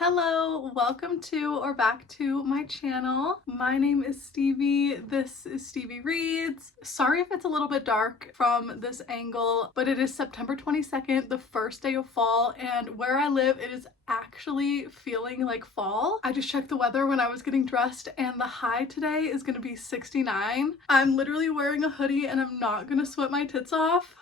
Hello, welcome to or back to my channel. My name is Stevie. This is Stevie Reads. Sorry if it's a little bit dark from this angle, but it is September 22nd, the first day of fall, and where I live, it is actually feeling like fall. I just checked the weather when I was getting dressed and the high today is gonna be 69. I'm literally wearing a hoodie and I'm not gonna sweat my tits off.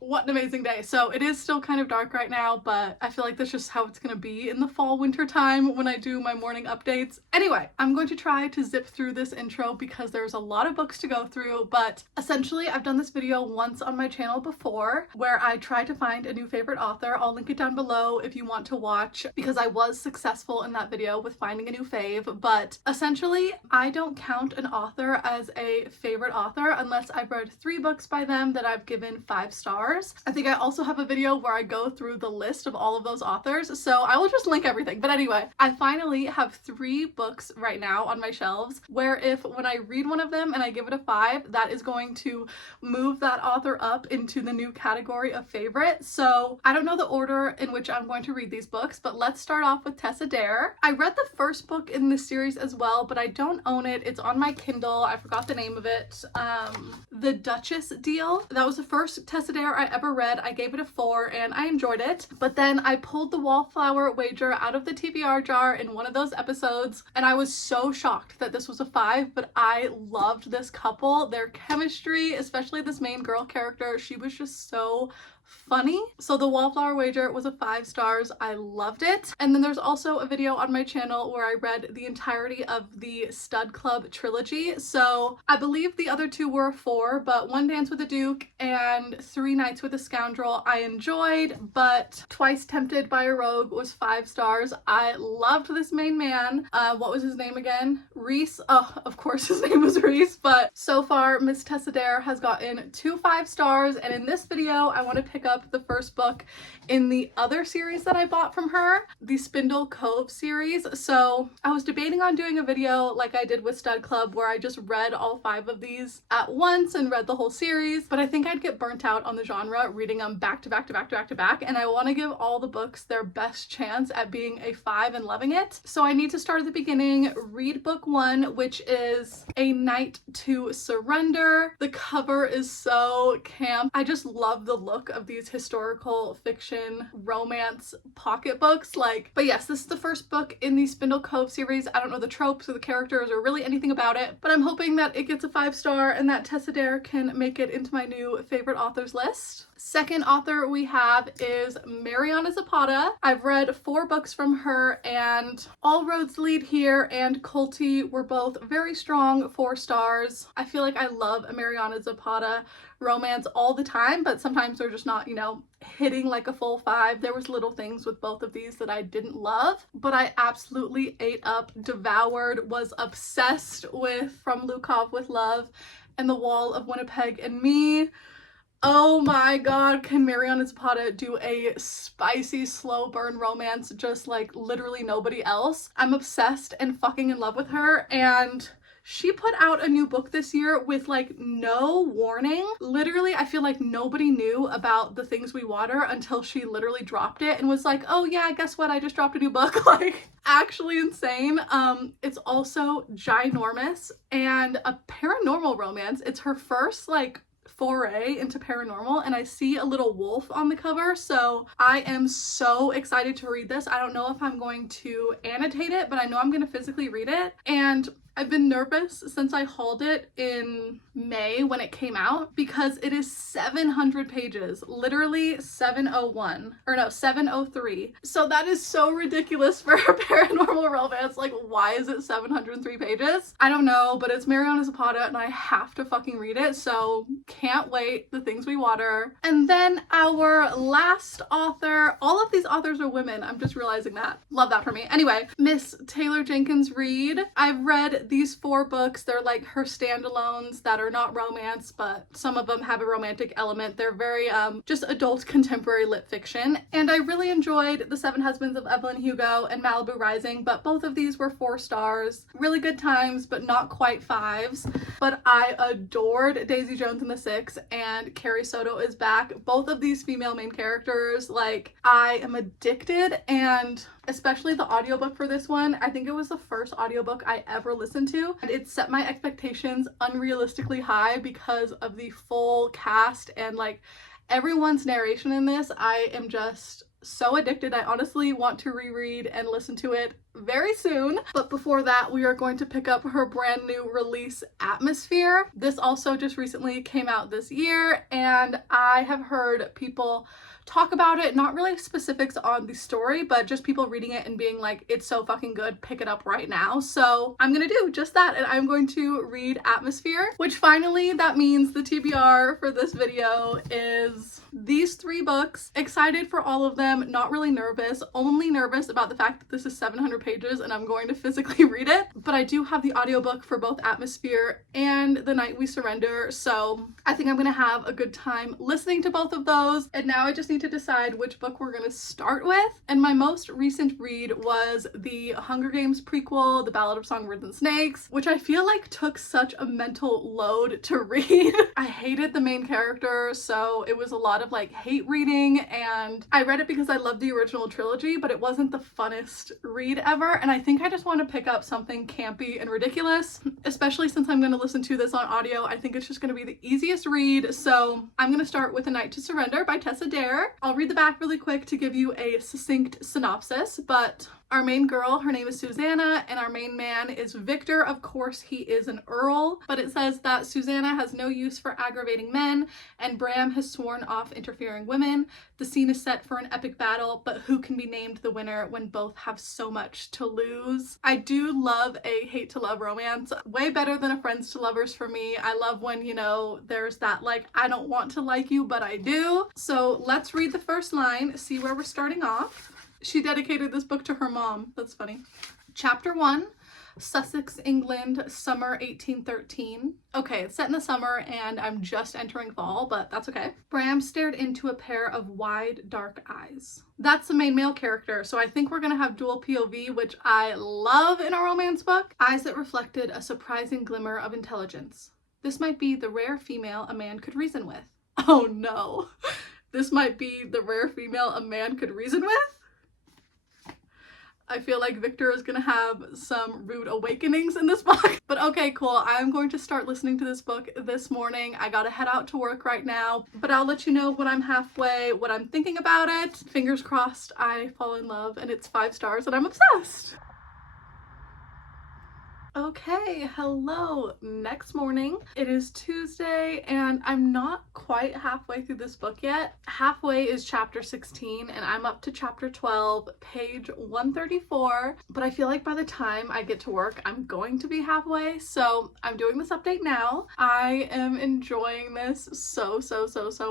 What an amazing day. So it is still kind of dark right now, but I feel like that's just how it's gonna be in the fall winter time when I do my morning updates. Anyway, I'm going to try to zip through this intro because there's a lot of books to go through, but essentially I've done this video once on my channel before where I try to find a new favorite author. I'll link it down below if you want to watch because I was successful in that video with finding a new fave, but essentially I don't count an author as a favorite author unless I've read 3 books by them that I've given 5 stars. I think I also have a video where I go through the list of all of those authors, so I will just link everything. But anyway, I finally have 3 books right now on my shelves where if when I read one of them and I give it a 5, that is going to move that author up into the new category of favorite. So I don't know the order in which I'm going to read these books, but let's start off with Tessa Dare. I read the first book in this series as well, but I don't own it. It's on my Kindle. I forgot the name of it. The Duchess Deal. That was the first Tessa Dare I ever read. I gave it a 4 and I enjoyed it, but then I pulled the Wallflower Wager out of the TBR jar in one of those episodes and I was so shocked that this was a 5, but I loved this couple. Their chemistry, especially this main girl character, she was just so funny. So the Wallflower Wager was a 5 stars. I loved it. And then there's also a video on my channel where I read the entirety of the Stud Club trilogy. So I believe the other 2 were a 4, but One Dance with a Duke and 3 Nights with a Scoundrel I enjoyed, but Twice Tempted by a Rogue was 5 stars. I loved this main man. What was his name again? Reese. Oh, of course his name was Reese, but so far Miss Tessa Dare has gotten 2 5 stars, and in this video I want to pick up the first book in the other series that I bought from her, the Spindle Cove series. So I was debating on doing a video like I did with Stud Club where I just read all 5 of these at once and read the whole series, but I think I'd get burnt out on the genre reading them back to back to back to back to back, and I want to give all the books their best chance at being a 5 and loving it. So I need to start at the beginning, read book 1, which is A Night to Surrender. The cover is so camp. I just love the look of these historical fiction romance pocketbooks. But yes, this is the first book in the Spindle Cove series. I don't know the tropes or the characters or really anything about it, but I'm hoping that it gets a 5 star and that Tessa Dare can make it into my new favorite authors list. Second author we have is Mariana Zapata. I've read 4 books from her and All Roads Lead Here and Colty were both very strong 4 stars. I feel like I love a Mariana Zapata romance all the time, but sometimes they're just not, hitting like a full 5. There was little things with both of these that I didn't love, but I absolutely ate up, devoured, was obsessed with From Lukov with Love and The Wall of Winnipeg and Me. Oh my god, can Mariana Zapata do a spicy slow burn romance just like literally nobody else? I'm obsessed and fucking in love with her, and she put out a new book this year with no warning. Literally, I feel like nobody knew about The Things We Water until she literally dropped it and was like, oh yeah, guess what? I just dropped a new book. Actually insane. It's also ginormous and a paranormal romance. It's her first foray into paranormal, and I see a little wolf on the cover, so I am so excited to read this. I don't know if I'm going to annotate it, but I know I'm going to physically read it, and I've been nervous since I hauled it in May when it came out because it is 700 pages, literally 703. So that is so ridiculous for a paranormal romance. Why is it 703 pages? I don't know, but it's Mariana Zapata and I have to fucking read it, so can't wait. The Things We Water. And then our last author, all of these authors are women, I'm just realizing that. Love that for me. Anyway, Miss Taylor Jenkins Reid. I've read these 4 books. They're her standalones that are not romance, but some of them have a romantic element. They're very just adult contemporary lit fiction, and I really enjoyed The 7 Husbands of Evelyn Hugo and Malibu Rising, but both of these were 4 stars. Really good times, but not quite 5s. But I adored Daisy Jones and the Six and Carrie Soto is back. Both of these female main characters, I am addicted, and especially the audiobook for this one. I think it was the first audiobook I ever listened to, and it set my expectations unrealistically high because of the full cast and like everyone's narration in this. I am just so addicted. I honestly want to reread and listen to it very soon. But before that, we are going to pick up her brand new release, Atmosphere. This also just recently came out this year, and I have heard people talk about it, not really specifics on the story, but just people reading it and being like, it's so fucking good, pick it up right now. So I'm gonna do just that, and I'm going to read Atmosphere, which finally, that means the TBR for this video is these 3 books. Excited for all of them, not really nervous, only nervous about the fact that this is 700 pages and I'm going to physically read it. But I do have the audiobook for both Atmosphere and The Night We Surrender, so I think I'm gonna have a good time listening to both of those. And now I just need to decide which book we're gonna start with. And my most recent read was the Hunger Games prequel, The Ballad of Songbirds and Snakes, which I feel like took such a mental load to read. I hated the main character, so it was a lot of like hate reading, and I read it because I loved the original trilogy, but it wasn't the funnest read ever. And I think I just want to pick up something campy and ridiculous, especially since I'm going to listen to this on audio. I think it's just going to be the easiest read. So I'm going to start with A Night to Surrender by Tessa Dare. I'll read the back really quick to give you a succinct synopsis, but our main girl, her name is Susanna, and our main man is Victor. Of course, he is an earl, but it says that Susanna has no use for aggravating men, and Bram has sworn off interfering women. The scene is set for an epic battle, but who can be named the winner when both have so much to lose? I do love a hate to love romance, way better than a friends to lovers for me. I love when, you know, there's that like, I don't want to like you, but I do. So let's read the first line, see where we're starting off. She dedicated this book to her mom. That's funny. Chapter 1, Sussex, England, summer 1813. Okay, it's set in the summer and I'm just entering fall, but that's okay. Bram stared into a pair of wide, dark eyes. That's the main male character, so I think we're gonna have dual POV, which I love in a romance book. Eyes that reflected a surprising glimmer of intelligence. This might be the rare female a man could reason with. Oh no. This might be the rare female a man could reason with? I feel like Victor is gonna have some rude awakenings in this book. But okay, cool. I'm going to start listening to this book this morning. I gotta head out to work right now, but I'll let you know when I'm halfway, what I'm thinking about it. Fingers crossed I fall in love and it's 5 stars and I'm obsessed. Okay, hello. Next morning. It is Tuesday and I'm not quite halfway through this book yet. Halfway is chapter 16 and I'm up to chapter 12, page 134. But I feel like by the time I get to work, I'm going to be halfway. So I'm doing this update now. I am enjoying this so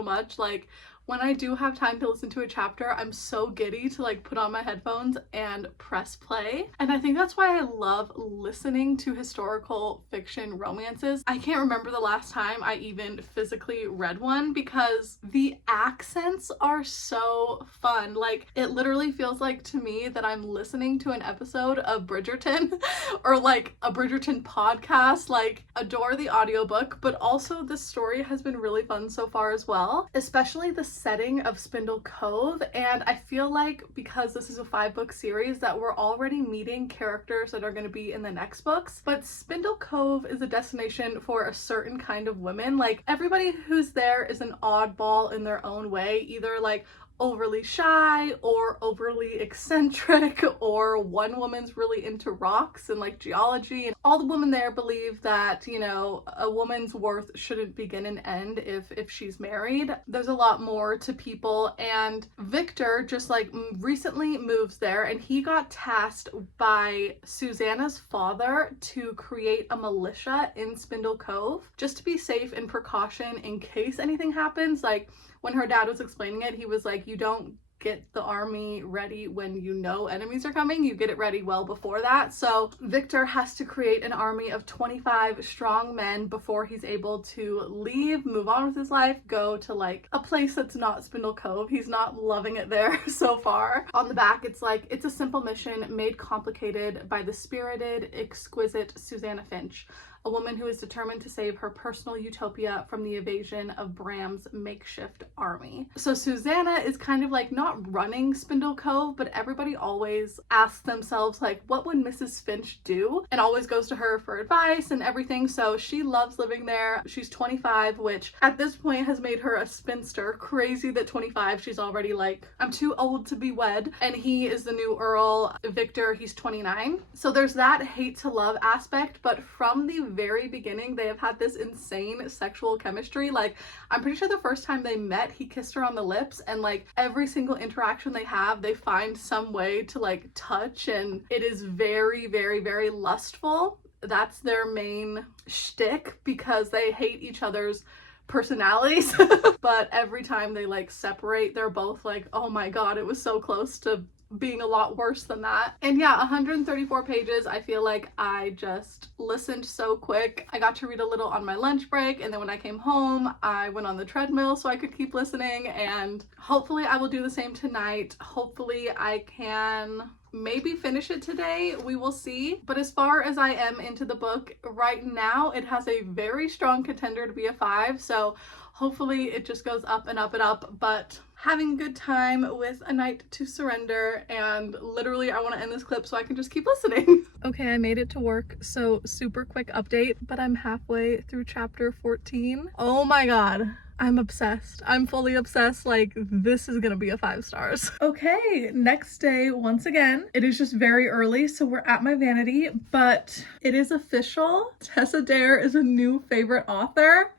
much. Like, when I do have time to listen to a chapter, I'm so giddy to like put on my headphones and press play. And I think that's why I love listening to historical fiction romances. I can't remember the last time I even physically read one because the accents are so fun. Like, it literally feels like to me that I'm listening to an episode of Bridgerton or like a Bridgerton podcast. Like, adore the audiobook, but also the story has been really fun so far as well, especially the setting of Spindle Cove. And I feel like because this is a 5-book series that we're already meeting characters that are going to be in the next books, but Spindle Cove is a destination for a certain kind of women. Like, everybody who's there is an oddball in their own way, either like overly shy or overly eccentric, or one woman's really into rocks and like geology, and all the women there believe that, you know, a woman's worth shouldn't begin and end if she's married. There's a lot more to people, and Victor just like recently moves there, and he got tasked by Susanna's father to create a militia in Spindle Cove just to be safe and precaution in case anything happens. Like, when her dad was explaining it, he was like, you don't get the army ready when you know enemies are coming, you get it ready well before that. So Victor has to create an army of 25 strong men before he's able to leave, move on with his life, go to like a place that's not Spindle Cove. He's not loving it there so far. On the back, it's like, it's a simple mission made complicated by the spirited, exquisite Susanna Finch. a woman who is determined to save her personal utopia from the invasion of Bram's makeshift army. So Susanna is kind of like not running Spindle Cove, but everybody always asks themselves like, what would Mrs. Finch do? And always goes to her for advice and everything. So she loves living there. She's 25, which at this point has made her a spinster. Crazy that 25, she's already like, I'm too old to be wed. And he is the new Earl Victor, he's 29. So there's that hate to love aspect, but from the very beginning they have had this insane sexual chemistry. Like, I'm pretty sure the first time they met he kissed her on the lips, and like every single interaction they have they find some way to like touch, and it is very, very, very lustful. That's their main shtick because they hate each other's personalities. But every time they like separate, they're both like, oh my god, it was so close to being a lot worse than that. And yeah, 134 pages. I feel like I just listened so quick. I got to read a little on my lunch break, and then when I came home I went on the treadmill so I could keep listening, and hopefully I will do the same tonight. Hopefully I can maybe finish it today, we will see. But as far as I am into the book right now, it has a very strong contender to be a 5, so hopefully it just goes up and up and up. But having a good time with A Night to Surrender, and literally I want to end this clip so I can just keep listening. Okay, I made it to work, so super quick update, but I'm halfway through chapter 14. Oh my god, I'm obsessed. I'm fully obsessed. Like, this is gonna be a 5 stars. Okay, next day, once again, it is just very early, so we're at my vanity, but it is official. Tessa Dare is a new favorite author.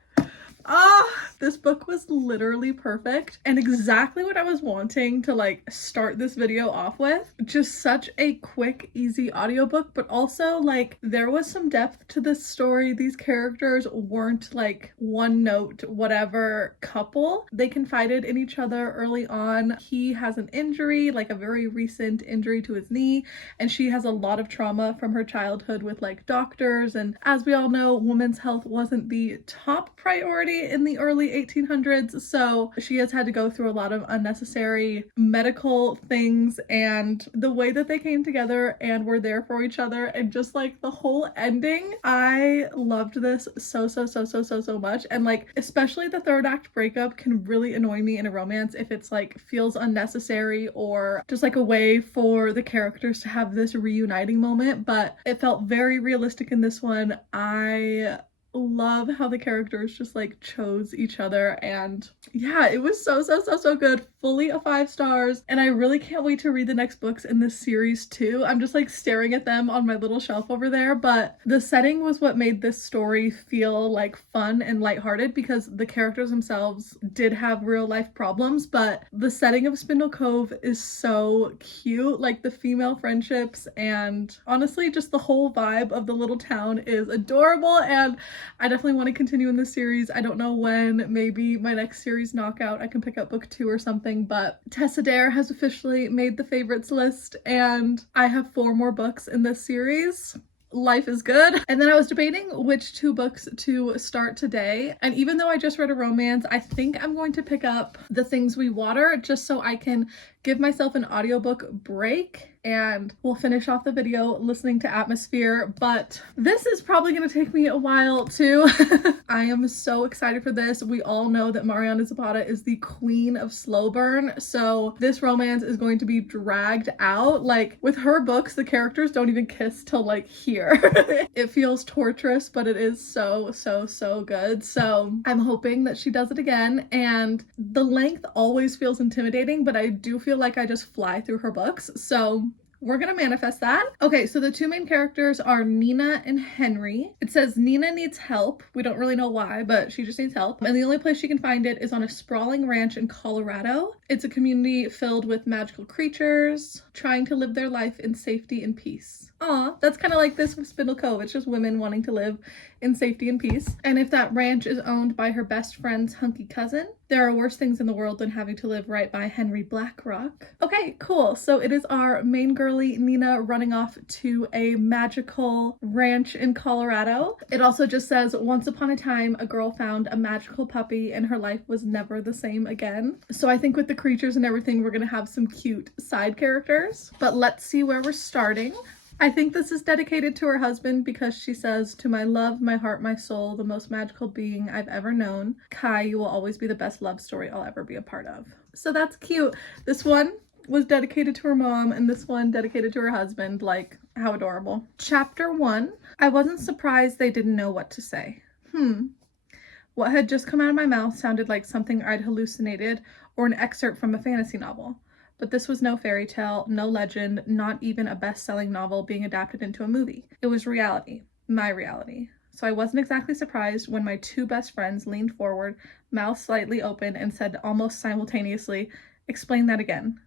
This book was literally perfect and exactly what I was wanting to like start this video off with. Just such a quick, easy audiobook, but also like there was some depth to this story. These characters weren't like one note whatever couple. They confided in each other early on. He has an injury, like a very recent injury to his knee, and she has a lot of trauma from her childhood with like doctors, and as we all know, women's health wasn't the top priority in the early 1800s, so she has had to go through a lot of unnecessary medical things. And the way that they came together and were there for each other, and just like the whole ending, I loved this so much. And like especially the third act breakup can really annoy me in a romance if it's like feels unnecessary or just like a way for the characters to have this reuniting moment, but it felt very realistic in this one. I love how the characters just like chose each other, and yeah, it was so good. Fully a 5 stars, and I really can't wait to read the next books in this series too. I'm just like staring at them on my little shelf over there, but the setting was what made this story feel like fun and lighthearted, because the characters themselves did have real life problems, but the setting of Spindle Cove is so cute. Like the female friendships and honestly just the whole vibe of the little town is adorable, and I definitely want to continue in this series. I don't know when, maybe my next series knockout I can pick up book 2 or something, but Tessa Dare has officially made the favorites list, and I have 4 more books in this series. Life is good. And then I was debating which 2 books to start today, and even though I just read a romance, I think I'm going to pick up The Things We Water just so I can give myself an audiobook break, and we'll finish off the video listening to Atmosphere. But this is probably going to take me a while too. I am so excited for this. We all know that Mariana Zapata is the queen of slow burn, so this romance is going to be dragged out. Like with her books, the characters don't even kiss till like here. It feels torturous, but it is so good. So I'm hoping that she does it again, and the length always feels intimidating, but I do feel like I just fly through her books, so we're gonna manifest that. Okay, so the 2 main characters are Nina and Henry. It says Nina needs help. We don't really know why, but she just needs help. And the only place she can find it is on a sprawling ranch in Colorado. It's a community filled with magical creatures trying to live their life in safety and peace. Aw, that's kind of like this with Spindle Cove. It's just women wanting to live in safety and peace. And if that ranch is owned by her best friend's hunky cousin, there are worse things in the world than having to live right by Henry Blackrock. Okay, cool. So it is our main girly Nina running off to a magical ranch in Colorado. It also just says, once upon a time, a girl found a magical puppy and her life was never the same again. So I think with the creatures and everything, we're gonna have some cute side characters. But let's see where we're starting. I think this is dedicated to her husband because she says, "To my love, my heart, my soul, the most magical being I've ever known, Kai, you will always be the best love story I'll ever be a part of." So that's cute. This one was dedicated to her mom and this one dedicated to her husband. Like, how adorable. Chapter 1. I wasn't surprised they didn't know what to say. What had just come out of my mouth sounded like something I'd hallucinated or an excerpt from a fantasy novel. But this was no fairy tale, no legend, not even a best-selling novel being adapted into a movie. It was reality, my reality. So I wasn't exactly surprised when my two best friends leaned forward, mouth slightly open, and said almost simultaneously, "Explain that again."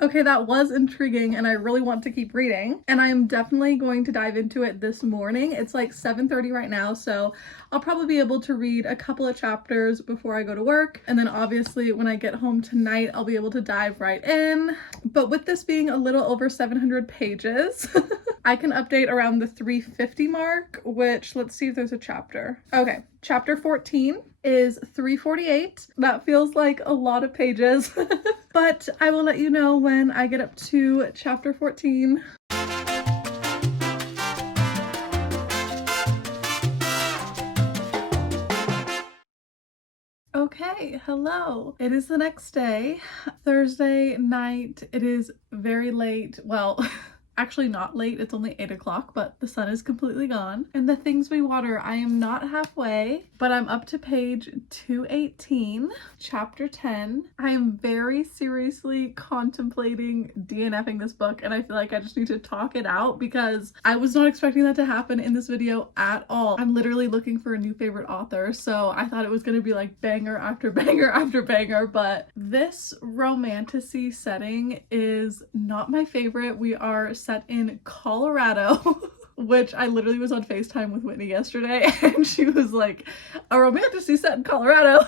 Okay, that was intriguing and I really want to keep reading. And I am definitely going to dive into it this morning. It's like 7:30 right now, so I'll probably be able to read a couple of chapters before I go to work. And then obviously when I get home tonight, I'll be able to dive right in. But with this being a little over 700 pages, I can update around the 350 mark, which let's see if there's a chapter. Okay, chapter 14 is 348. That feels like a lot of pages, but I will let you know when I get up to chapter 14. Okay, hello. It is the next day, Thursday night. It is very late. Well, actually not late, it's only 8 o'clock, but the sun is completely gone. And the things we water, I am not halfway, but I'm up to page 218, chapter 10. I am very seriously contemplating DNFing this book, and I feel like I just need to talk it out because I was not expecting that to happen in this video at all. I'm literally looking for a new favorite author, so I thought it was gonna be like banger after banger after banger, but this romantasy setting is not my favorite. We are set in Colorado, which I literally was on FaceTime with Whitney yesterday and she was like, "A romantasy set in Colorado,"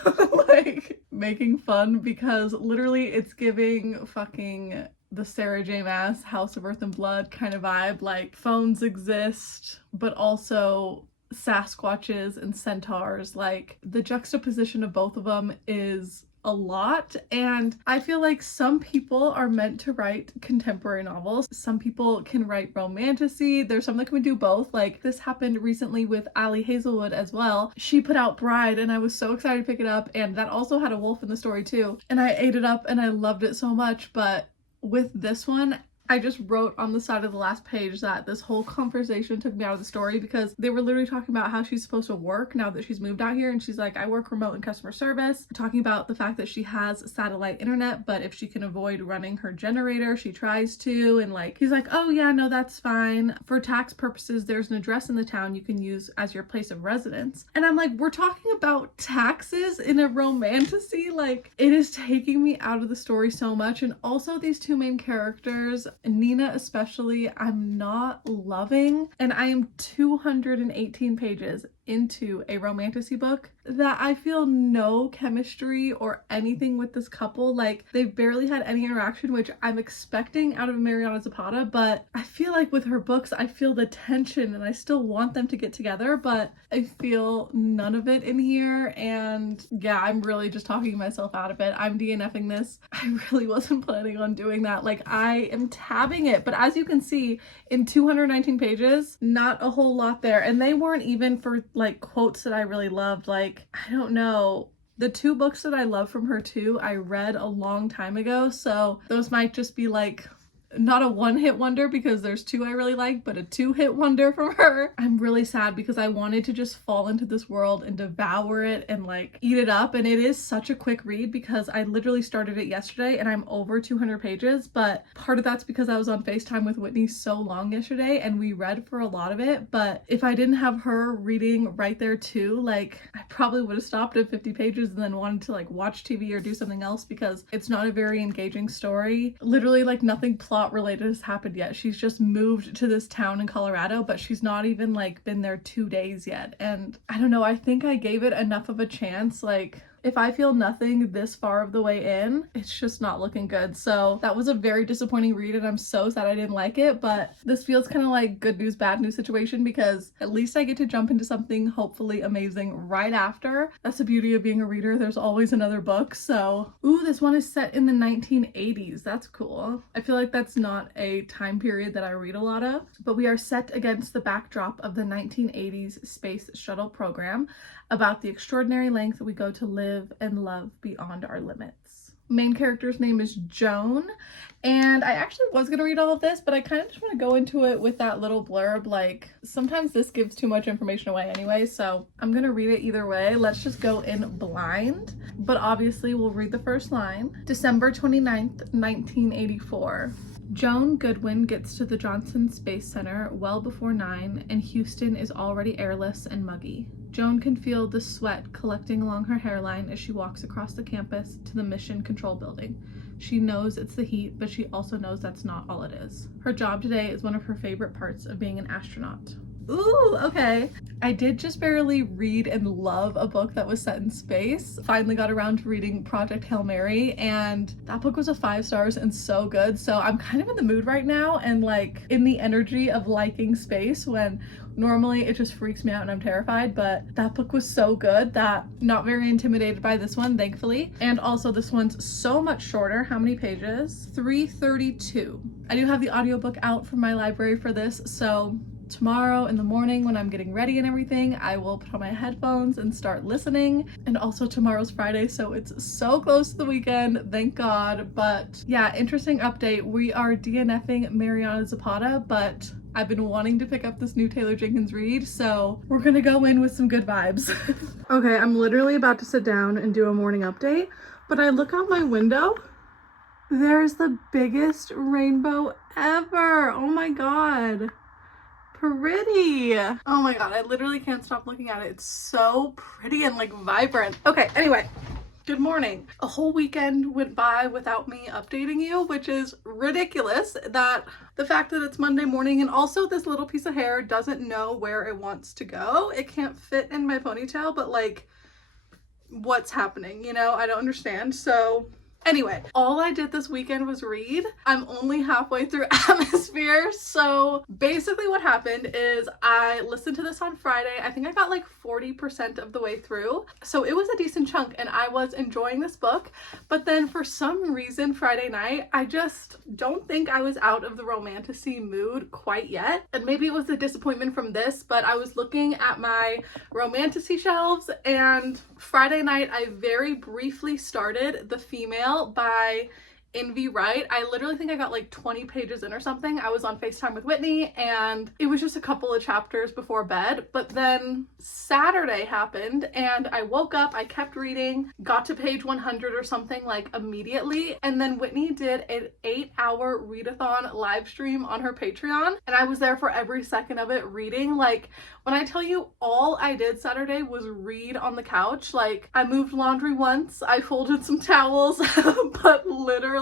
like making fun because literally it's giving fucking the Sarah J Maas House of Earth and Blood kind of vibe. Like phones exist, but also Sasquatches and centaurs. Like the juxtaposition of both of them is a lot, and I feel like some people are meant to write contemporary novels. Some people can write romantasy. There's some that can do both. Like this happened recently with Ali Hazelwood as well. She put out Bride and I was so excited to pick it up, and that also had a wolf in the story too. And I ate it up and I loved it so much, but with this one, I just wrote on the side of the last page that this whole conversation took me out of the story because they were literally talking about how she's supposed to work now that she's moved out here, and she's like, "I work remote in customer service," talking about the fact that she has satellite internet, but if she can avoid running her generator, she tries to. And like he's like, "Oh yeah, no, that's fine. For tax purposes, there's an address in the town you can use as your place of residence." And I'm like, we're talking about taxes in a romantasy? Like it is taking me out of the story so much. And also these two main characters, Nina especially, I'm not loving, and I am 218 pages into a romantasy book that I feel no chemistry or anything with this couple. Like they've barely had any interaction, which I'm expecting out of Mariana Zapata, but I feel like with her books I feel the tension and I still want them to get together, but I feel none of it in here. And yeah, I'm really just talking myself out of it. I'm DNFing this. I really wasn't planning on doing that. Like I am tabbing it, but as you can see in 219 pages, not a whole lot there, and they weren't even for like quotes that I really loved. Like I don't know, the two books that I love from her too, I read a long time ago, so those might just be like not a one-hit wonder because there's two I really like, but a two-hit wonder from her. I'm really sad because I wanted to just fall into this world and devour it and like eat it up, and it is such a quick read because I literally started it yesterday and I'm over 200 pages, but part of that's because I was on FaceTime with Whitney so long yesterday and we read for a lot of it. But if I didn't have her reading right there too, like I probably would have stopped at 50 pages and then wanted to like watch TV or do something else because it's not a very engaging story. Literally like nothing plot related has happened yet. She's just moved to this town in Colorado, but she's not even like been there 2 days yet. And I don't know, I think I gave it enough of a chance. Like if I feel nothing this far of the way in, it's just not looking good. So that was a very disappointing read and I'm so sad I didn't like it, but this feels kind of like good news, bad news situation because at least I get to jump into something hopefully amazing right after. That's the beauty of being a reader. There's always another book. So, ooh, this one is set in the 1980s. That's cool. I feel like that's not a time period that I read a lot of, but we are set against the backdrop of the 1980s space shuttle program about the extraordinary length we go to live and love beyond our limits. Main character's name is Joan, and I actually was gonna read all of this, but I kind of just want to go into it with that little blurb. Like, sometimes this gives too much information away anyway, so I'm gonna read it either way. Let's just go in blind, but obviously we'll read the first line. December 29th, 1984. Joan Goodwin gets to the Johnson Space Center well before 9, and Houston is already airless and muggy. Joan can feel the sweat collecting along her hairline as she walks across the campus to the Mission Control Building. She knows it's the heat, but she also knows that's not all it is. Her job today is one of her favorite parts of being an astronaut. Ooh, okay. I did just barely read and love a book that was set in space. Finally got around to reading Project Hail Mary, and that book was a 5 stars and so good. So I'm kind of in the mood right now and like in the energy of liking space when normally it just freaks me out and I'm terrified, but that book was so good that not very intimidated by this one, thankfully. And also this one's so much shorter. How many pages? 332. I do have the audiobook out from my library for this, so tomorrow in the morning when I'm getting ready and everything, I will put on my headphones and start listening. And also tomorrow's Friday, so it's so close to the weekend, thank God. But yeah, interesting update. We are DNFing Mariana Zapata, but I've been wanting to pick up this new Taylor Jenkins read, so we're gonna go in with some good vibes. Okay, I'm literally about to sit down and do a morning update, but I look out my window, there's the biggest rainbow ever. Oh my God. Pretty. Oh my God, I literally can't stop looking at it. It's so pretty and like vibrant. Okay, anyway, good morning. A whole weekend went by without me updating you, which is ridiculous. That the fact that it's Monday morning and also this little piece of hair doesn't know where it wants to go. It can't fit in my ponytail, but like, what's happening? You know, I don't understand. So anyway, all I did this weekend was read. I'm only halfway through Atmosphere. So basically what happened is I listened to this on Friday. I think I got like 40% of the way through. So it was a decent chunk and I was enjoying this book. But then for some reason Friday night, I just don't think I was out of the romantasy mood quite yet. And maybe it was the disappointment from this, but I was looking at my romantasy shelves and Friday night I very briefly started The Female by Envy Wright. I literally think I got like 20 pages in or something. I was on FaceTime with Whitney and it was just a couple of chapters before bed, but then Saturday happened and I woke up, I kept reading, got to page 100 or something like immediately, and then Whitney did an 8-hour readathon live stream on her Patreon and I was there for every second of it reading. Like, when I tell you all I did Saturday was read on the couch, like I moved laundry once, I folded some towels, but literally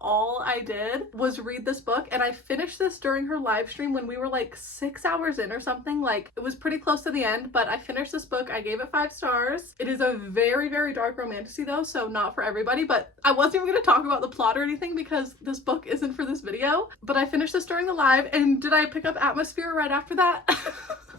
all I did was read this book, and I finished this during her live stream when we were like 6 hours in or something. Like, it was pretty close to the end, but I finished this book. I gave it 5 stars. It is a very, very dark romantasy though, so not for everybody, but I wasn't even going to talk about the plot or anything because this book isn't for this video. But I finished this during the live, and did I pick up Atmosphere right after that?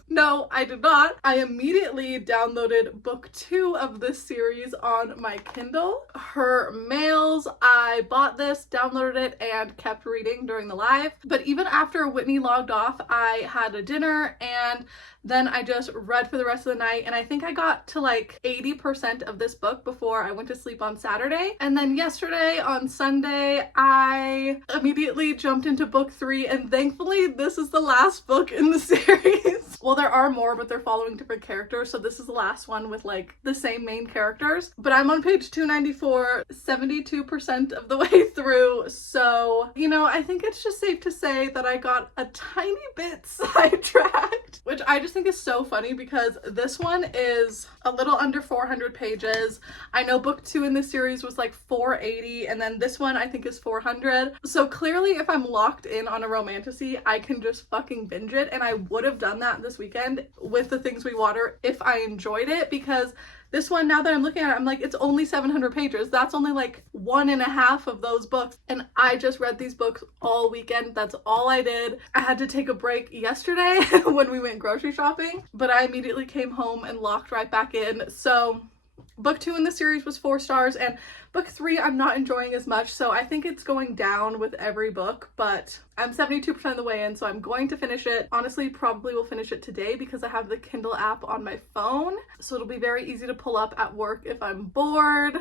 No, I did not. I immediately downloaded book 2 of this series on my Kindle. Her Mails. I bought this, downloaded it, and kept reading during the live. But even after Whitney logged off, I had a dinner and then I just read for the rest of the night, and I think I got to like 80% of this book before I went to sleep on Saturday. And then yesterday on Sunday, I immediately jumped into book 3, and thankfully this is the last book in the series. Well, there are more, but they're following different characters, so this is the last one with like the same main characters. But I'm on page 294, 72% of the way through, so, you know, I think it's just safe to say that I got a tiny bit sidetracked, which I just think is so funny because this one is a little under 400 pages. I know book 2 in this series was like 480, and then this one I think is 400. So clearly if I'm locked in on a romantasy, I can just fucking binge it, and I would have done that this weekend with The Things We Water if I enjoyed it, because This one, now that I'm looking at it, I'm like, it's only 700 pages. That's only like 1.5 of those books. And I just read these books all weekend. That's all I did. I had to take a break yesterday when we went grocery shopping, but I immediately came home and locked right back in. So book 2 in the series was 4 stars, and book 3 I'm not enjoying as much, so I think it's going down with every book, but I'm 72% of the way in, so I'm going to finish it. Honestly, probably will finish it today because I have the Kindle app on my phone, so it'll be very easy to pull up at work if I'm bored,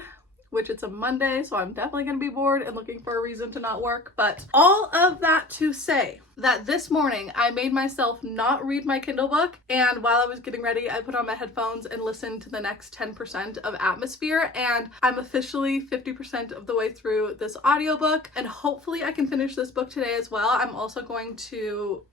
which it's a Monday, so I'm definitely going to be bored and looking for a reason to not work. But all of that to say that this morning I made myself not read my Kindle book, and while I was getting ready, I put on my headphones and listened to the next 10% of Atmosphere, and I'm officially 50% of the way through this audiobook, and hopefully I can finish this book today as well. I'm also going to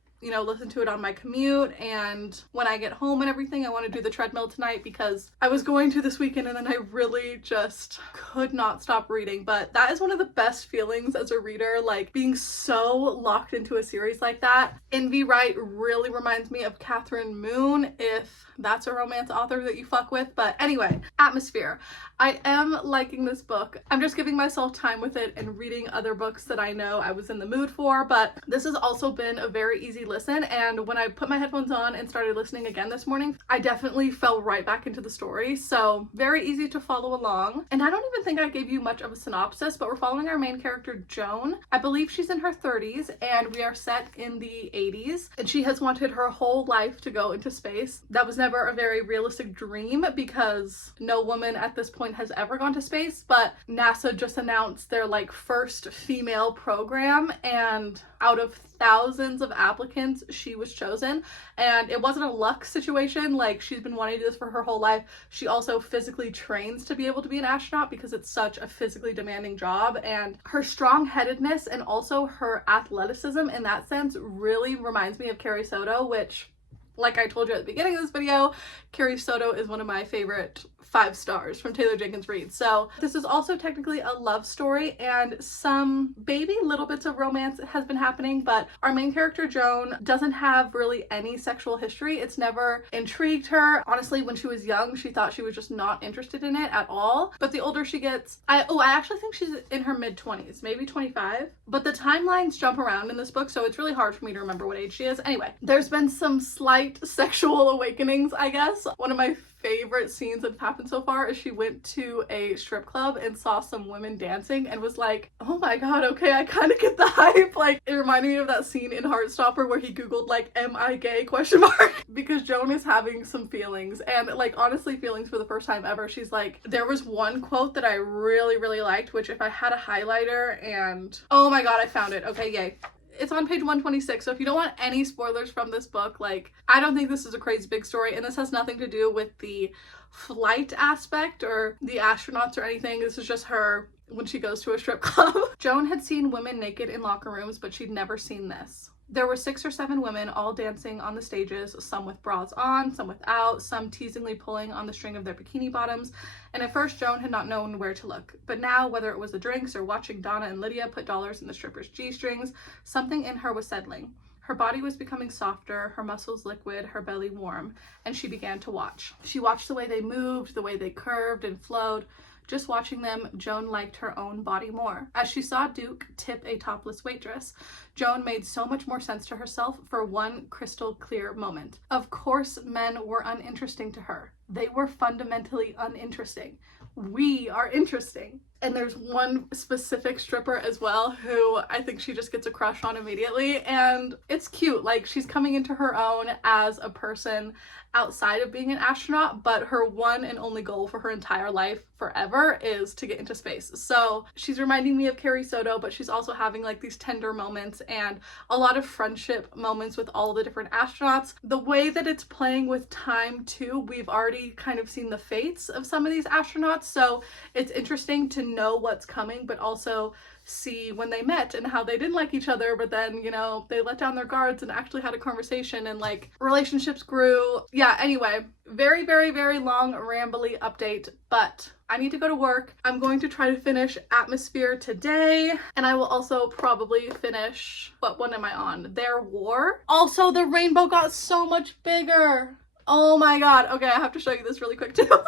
listen to it on my commute, and when I get home and everything. I want to do the treadmill tonight because I was going to this weekend and then I really just could not stop reading. But that is one of the best feelings as a reader, like being so locked into a series like that. Envy Wright really reminds me of Catherine Moon, if that's a romance author that you fuck with. But anyway, Atmosphere. I am liking this book. I'm just giving myself time with it and reading other books that I know I was in the mood for, but this has also been a very easy listen, and when I put my headphones on and started listening again this morning, I definitely fell right back into the story, so very easy to follow along. And I don't even think I gave you much of a synopsis, but we're following our main character, Joan. I believe she's in her 30s, and we are set in the 80s, and she has wanted her whole life to go into space. That was never a very realistic dream because no woman at this point has ever gone to space, but NASA just announced their like first female program, and out of thousands of applicants, she was chosen. And it wasn't a luck situation, like she's been wanting to do this for her whole life. She also physically trains to be able to be an astronaut because it's such a physically demanding job, and her strong-headedness and also her athleticism in that sense really reminds me of Carrie Soto, which, like I told you at the beginning of this video, Carrie Soto is one of my favorite 5 stars from Taylor Jenkins Reid. So this is also technically a love story, and some baby little bits of romance has been happening, but our main character Joan doesn't have really any sexual history. It's never intrigued her. Honestly, when she was young, she thought she was just not interested in it at all. But the older she gets, I actually think she's in her mid-20s, maybe 25. But the timelines jump around in this book, so it's really hard for me to remember what age she is. Anyway, there's been some slight sexual awakenings, I guess. One of my favorite scenes that have happened so far is she went to a strip club and saw some women dancing and was like, oh my god, okay, I kind of get the hype. Like, it reminded me of that scene in Heartstopper where he googled like, am I gay, question mark, because Joan is having some feelings, and like honestly feelings for the first time ever. She's like, there was one quote that I really liked, which if I had a highlighter, and oh my god, I found it. Okay, yay. It's on page 126, so if you don't want any spoilers from this book, like, I don't think this is a crazy big story, and this has nothing to do with the flight aspect or the astronauts or anything. This is just her when she goes to a strip club. Joan had seen women naked in locker rooms, but she'd never seen this. There were 6 or 7 women all dancing on the stages, some with bras on, some without, some teasingly pulling on the string of their bikini bottoms, and at first Joan had not known where to look. But now, whether it was the drinks or watching Donna and Lydia put dollars in the strippers' G-strings, something in her was settling. Her body was becoming softer, her muscles liquid, her belly warm, and she began to watch. She watched the way they moved, the way they curved and flowed. Just watching them, Joan liked her own body more. As she saw Duke tip a topless waitress, Joan made so much more sense to herself for one crystal clear moment. Of course, men were uninteresting to her. They were fundamentally uninteresting. We are interesting. And there's one specific stripper as well who I think she just gets a crush on immediately, and it's cute. Like, she's coming into her own as a person outside of being an astronaut, but her one and only goal for her entire life forever is to get into space. So she's reminding me of Carrie Soto, but she's also having like these tender moments and a lot of friendship moments with all the different astronauts. The way that it's playing with time too, we've already kind of seen the fates of some of these astronauts, so it's interesting to know what's coming, but also see when they met and how they didn't like each other, but then, you know, they let down their guards and actually had a conversation and like relationships grew. Yeah, anyway, very long rambly update, but I need to go to work. I'm going to try to finish Atmosphere today, and I will also probably finish, what one am I on? Their War. Also, the rainbow got so much bigger. Oh my god. Okay, I have to show you this really quick too.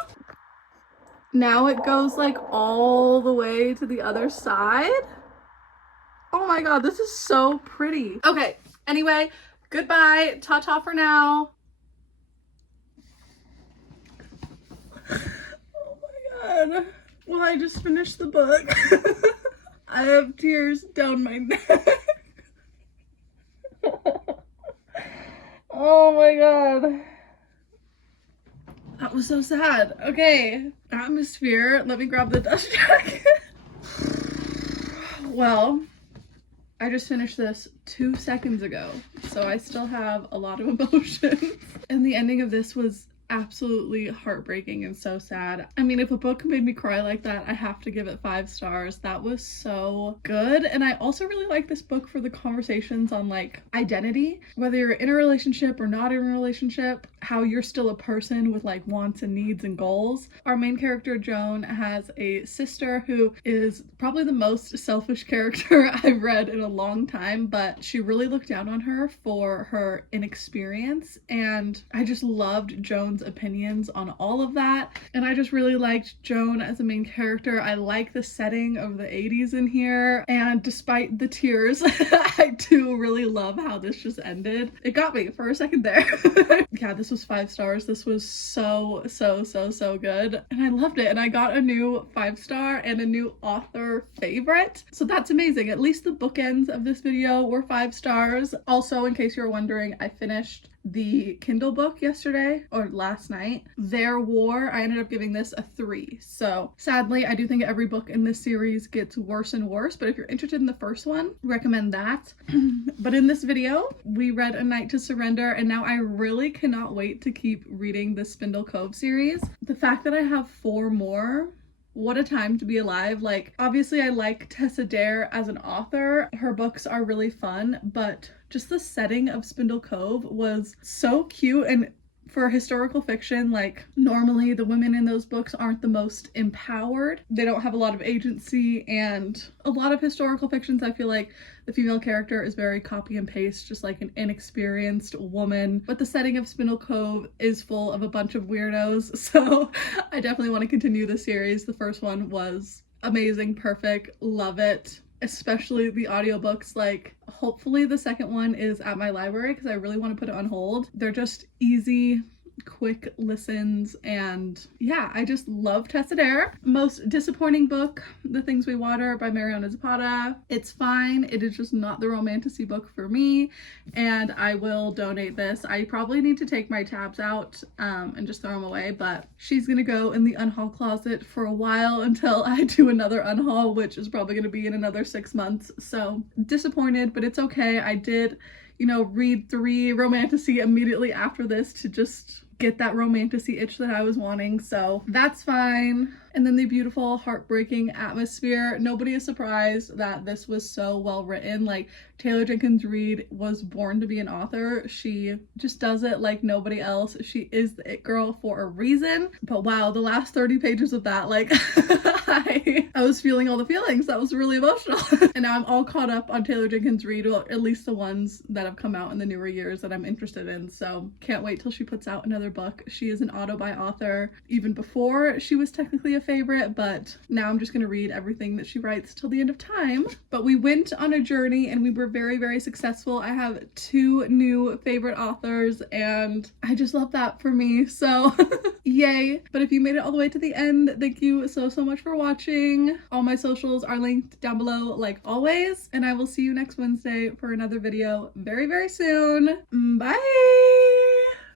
Now it goes like all the way to the other side. Oh my god, this is so pretty. Okay, anyway, goodbye. Ta-ta for now. Oh my god. Well, I just finished the book. I have tears down my neck. Oh my god. That was so sad. Okay, atmosphere. Let me grab the dust jacket. Well, I just finished this 2 seconds ago, so I still have a lot of emotions. And the ending of this was absolutely heartbreaking and so sad. I mean, if a book made me cry like that, I have to give it 5 stars. That was so good. And I also really like this book for the conversations on like identity, whether you're in a relationship or not in a relationship, how you're still a person with like wants and needs and goals. Our main character, Joan, has a sister who is probably the most selfish character I've read in a long time, but she really looked down on her for her inexperience, and I just loved Joan's opinions on all of that. And I just really liked Joan as a main character. I like the setting of the 80s in here, and despite the tears, I do really love how this just ended. It got me for a second there. Yeah, this was 5 stars. This was so good, and I loved it. And I got a new 5-star and a new author favorite, so that's amazing. At least the bookends of this video were 5 stars. Also, in case you're wondering, I finished the Kindle book yesterday or last night. Their War, I ended up giving this a 3. So sadly, I do think every book in this series gets worse and worse, but if you're interested in the first one, recommend that. But in this video, we read A Night to Surrender, and now I really cannot wait to keep reading the Spindle Cove series. The fact that I have 4 more, what a time to be alive. Like, obviously I like Tessa Dare as an author. Her books are really fun, but just the setting of Spindle Cove was so cute. And for historical fiction, like, normally the women in those books aren't the most empowered. They don't have a lot of agency, and a lot of historical fictions, I feel like the female character is very copy and paste, just like an inexperienced woman. But the setting of Spindle Cove is full of a bunch of weirdos, so I definitely want to continue the series. The first one was amazing, perfect, love it. Especially the audiobooks. Like, hopefully the second one is at my library because I really want to put it on hold. They're just easy, quick listens, and yeah, I just love Tessa Dare. Most disappointing book, The Things We Water by Mariana Zapata. It's fine, it is just not the romantasy book for me, and I will donate this. I probably need to take my tabs out and just throw them away, but she's gonna go in the unhaul closet for a while until I do another unhaul, which is probably gonna be in another 6 months. So disappointed, but it's okay. I did, you know, read 3 romantasy immediately after this to just get that romantasy itch that I was wanting, so that's fine. And then the beautiful, heartbreaking atmosphere. Nobody is surprised that this was so well written. Like, Taylor Jenkins Reid was born to be an author. She just does it like nobody else. She is the it girl for a reason. But wow, the last 30 pages of that, like, I was feeling all the feelings. That was really emotional. And now I'm all caught up on Taylor Jenkins Reid, well, at least the ones that have come out in the newer years that I'm interested in. So can't wait till she puts out another book. She is an auto-buy author. Even before she was technically a favorite, but now I'm just gonna read everything that she writes till the end of time. But we went on a journey and we were very successful. I have 2 new favorite authors, and I just love that for me, so yay. But if you made it all the way to the end, thank you so much for watching. All my socials are linked down below like always, and I will see you next Wednesday for another video very soon. Bye.